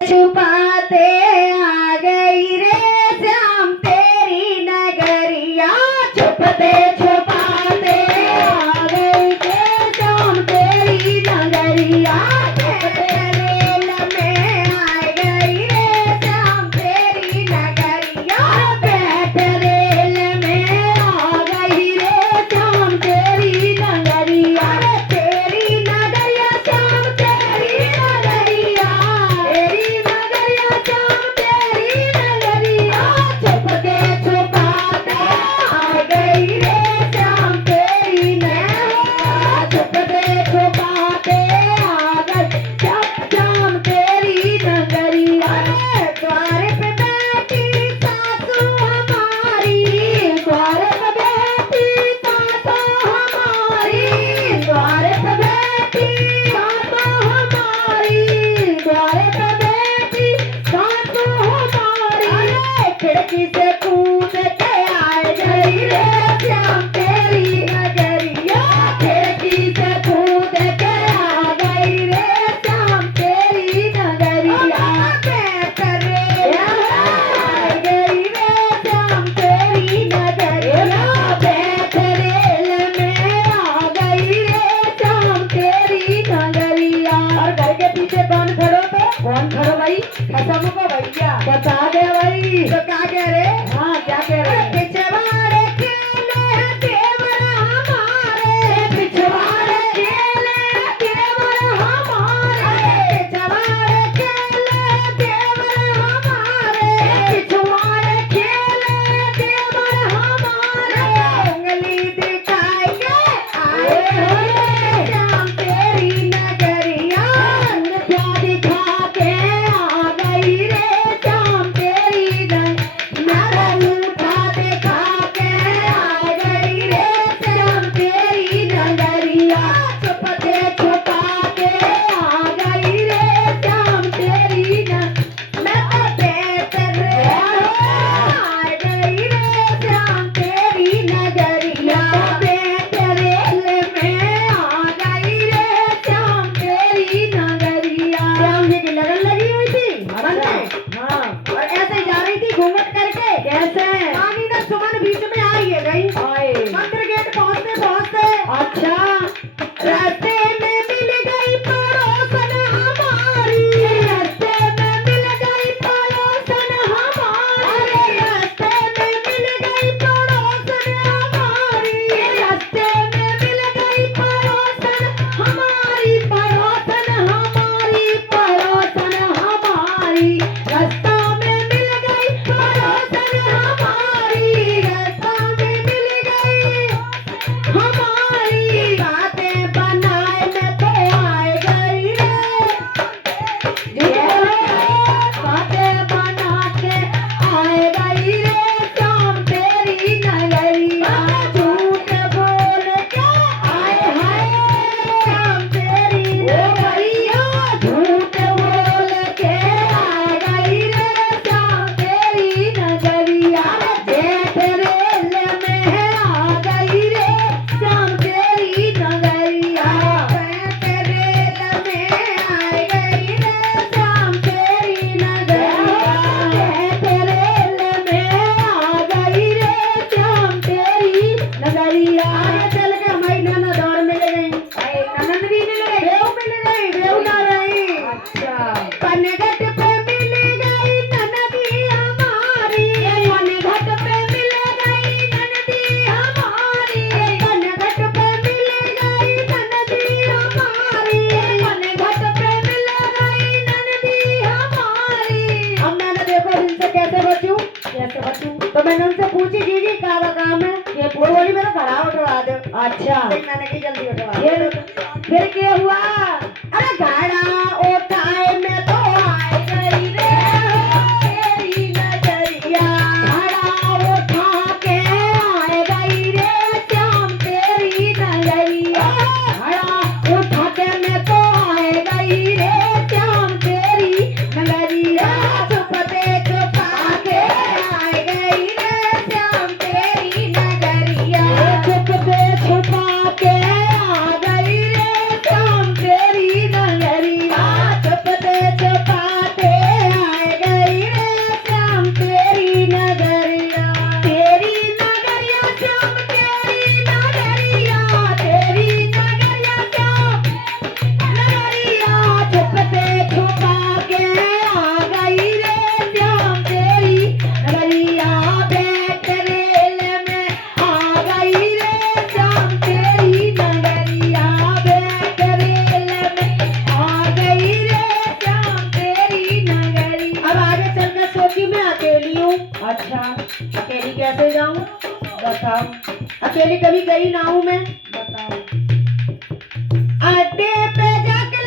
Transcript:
छुपाते आ गई रे श्याम तेरी नगरिया छुपते छुपाते आ गई रे श्याम तेरी नगरिया छुपते रेल में आ गई रे श्याम तेरी नगरिया बैठ रेल में आ गई रे श्याम तेरी नगरिया तेरी नगरिया श्याम तेरी नगरिया तेरी नगरिया श्याम तेरी नगरिया छुपते छुपाते आ गई रे श्याम तेरी नगरिया छुपते छुपाते आ गई श्याम तेरी नगरिया द्वार पे बैठी सासू हमारी द्वार पे बैठी सासू हमारी द्वार पे बैठी सासू हमारी द्वार पे बैठी सासू हमारी खिड़की से कूद के आ गई रे श्याम तेरी नगरिया खिड़की से कूद के आ गई रे श्याम तेरी नगरिया बैठ रे आ गई रे श्याम तेरी नगरिया बैठ रेल में आ गई रे श्याम तेरी नगरिया और घर के पीछे कौन खड़ो तो कौन खड़ो भाई कसम को भैया बता दे भाई तो क्या कह रहे हाँ क्या कह रहे पिछवाड़े खेले देवर हमारे पिछवाड़े खेले देवर हमारे पिछवाड़े खेले देवर हमारे पिछवाड़े खेले देवर हमारे उंगली दिखाएंगे आए हुए श्याम तेरी नगरिया अंगूठा दिखा के आ गई रे श्याम तेरी नगरिया अंगूठा दिखा के आ गई रे श्याम तेरी नगरिया छुपते छुपाते आ गई रे श्याम तेरी नगरिया बैठ रे आ गई रे श्याम तेरी नगरिया बैठ रेल में आ गई रे श्याम तेरी नगरिया श्याम जी की लगन लगी हुई थी मगन में हाँ और ऐसे जा रही थी घूंघट करके कैसे पानी ना सुमन बीच में आई है गई आए मंदिर गेट पहुंचते पहुंचते अच्छा रास्ते में मिल गई पड़ोसन हमारी रास्ते में मिल गई पड़ोसन हमारी रास्ते में मिल गई पड़ोसन हमारी रास्ते में मिल गई पड़ोसन हमारी पड़ोसन हमारी पड़ोसन हमारी रास्ता में मिल गई पड़ोसन हमारी रास्ता में मिल गई हमारी बातें बनाए मैं तो आए गई रे बातें बना के आए गई रे श्याम तेरी नगरिया झूठ बोल के आए हाय श्याम तेरी नगरिया झूठ बोल के आ गई रे श्याम तेरी नगरिया जेठ रेल में आ गई रे श्याम तेरी नगरिया बैठ रेल में आ गई रे श्याम तेरी नगरिया बैठ रेल में आ गई रे श्याम तेरी नगरिया आगे चल के हमारी नाना दौड़ मिल गई ननद भी मिल गई बेव ना रही अच्छा पनघट पे मिल गई ननदी हमारी पनघट पे मिल गई ननदी हमारी पनघट पे मिल गई ननदी हमारी पनघट पे मिल गई ननदी हमारी अब मैंने देखो इनसे कैसे बचूं तो मैंने उनसे पूछी जी का काम है ये बोली मेरा घड़ा उठवा दो अच्छा मैंने की जल्दी उठवा फिर क्या हुआ अरे घड़ा उठाए मैं तो आए गई रे तेरी नगरिया घड़ा उठा के आए गई रे श्याम तेरी नगरिया घड़ा उठा के मैं तो आए गई रे श्याम तेरी नगरिया छुपते छुपा के आए गई रे श्याम तेरी नगरिया छुपते छुपा के आ गई रे श्याम तेरी बताओ। अकेली कभी गई ना हूं मैं। बताओ। अड्डे पे जाके